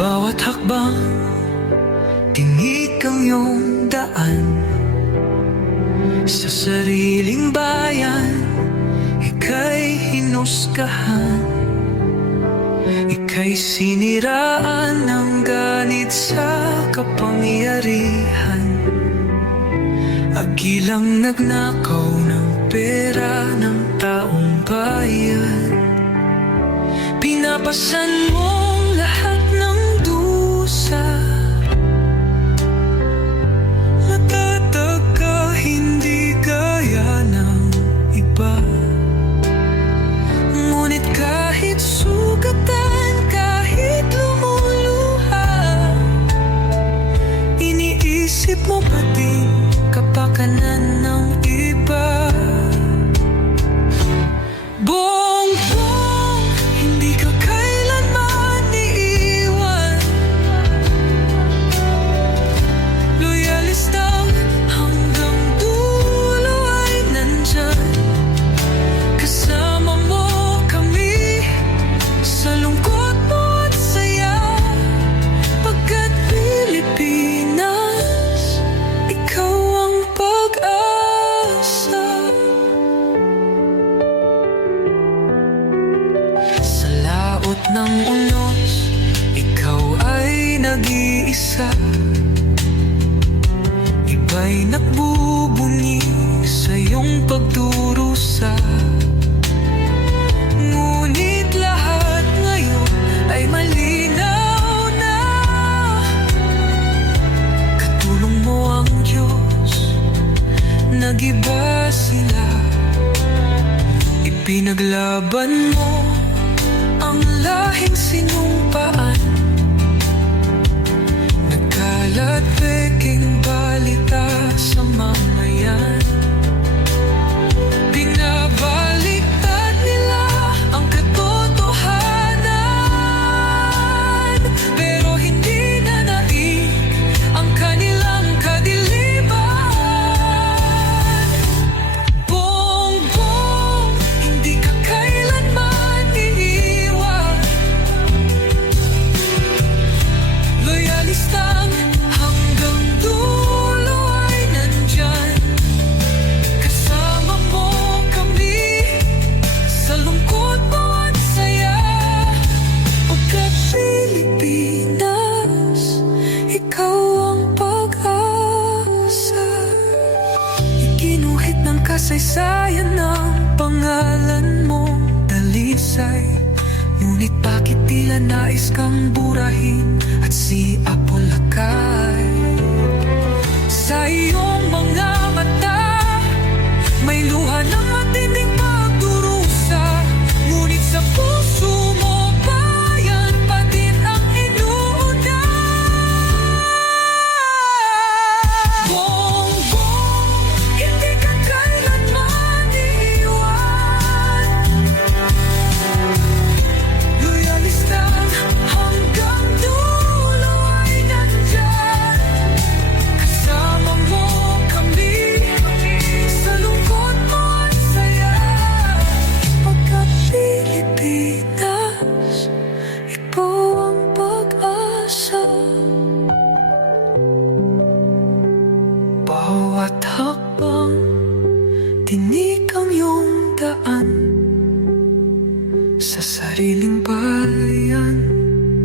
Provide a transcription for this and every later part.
Bawat hakbang, tinig ang iyong daan. Sa sariling bayan, ika'y hinusgahan. Ika'y siniraan ng ganit sa kapangyarihan. Agilang nagnakaw ng pera ng taong bayan. Pinapasan mong lahat ng dusa. Matatag ka, hindi gaya ng iba. Ngunit kahit sugatan, kahit lumuluha, iniisip mo pa din kapakanan ng iba. Bongbong, hindi ka kailanman iiwan. Loyalista hanggang dulo ay nandyan. Kasama mo kami sa lungkot mo at saya. Pagkat Pilipinas, ikaw ang pag-asa. Sa laot ng unos, ikaw ay nag-iisa. Iba'y nagbubunyi sa iyong pagdurusa. Ngunit lahat ngayon ay malinaw na. Katulong mo ang Diyos, nag-iba sila. Ipinaglaban mo ang lahing sinumpaan. Nagkalat peking balita sa mamayan. Binabaliktad nila ang katotohanan, pero hindi na naig ang kanilang kadiliman. Bongbong, hindi ka kailanman iiwan. Loyalistang hanggang dulo ay nandyan. Kasama mo kami sa lungkot mo at saya. Pagkat Pilipinas, ikaw ang pag-asa. Iginuhit ng kasaysayan ng pangalan mong dalisay. Ngunit bakit tila nais kang burahin at siapolakay? Sa iyong mga mata, may luha ng matinding pagdurusa. Ngunit sa puso mo, bayan pa din ang inuuna. Bongbong, hindi ka kailanman iiwan. Loyalista hanggang dulo ay nandyan. Kasama mo kami sa lungkot mo at saya. Pagkat Pilipinas, ikaw ang pag-asa. Bawat hakbang, tinig ang iyong daan. Sa sariling bayan,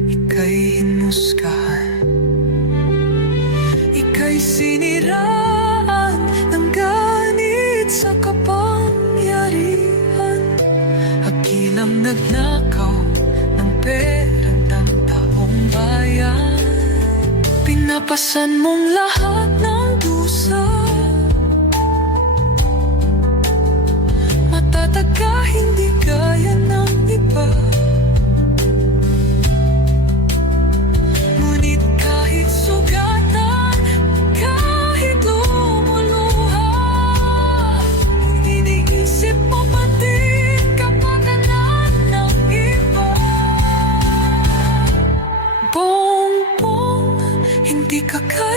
ika'y hinusgahan. Ika'y siniraan ng ganit sa kapangyarihan. Agilang nagnakaw ng pera ng taong bayan. Pinapasan mong lahat ng dusa. Matatag ka, hindi gaya ng iba. Ngunit kahit sugatan, kahit lumuluha, iniisip mo pa din kapakanan ng iba. Bongbong, hindi ka kaya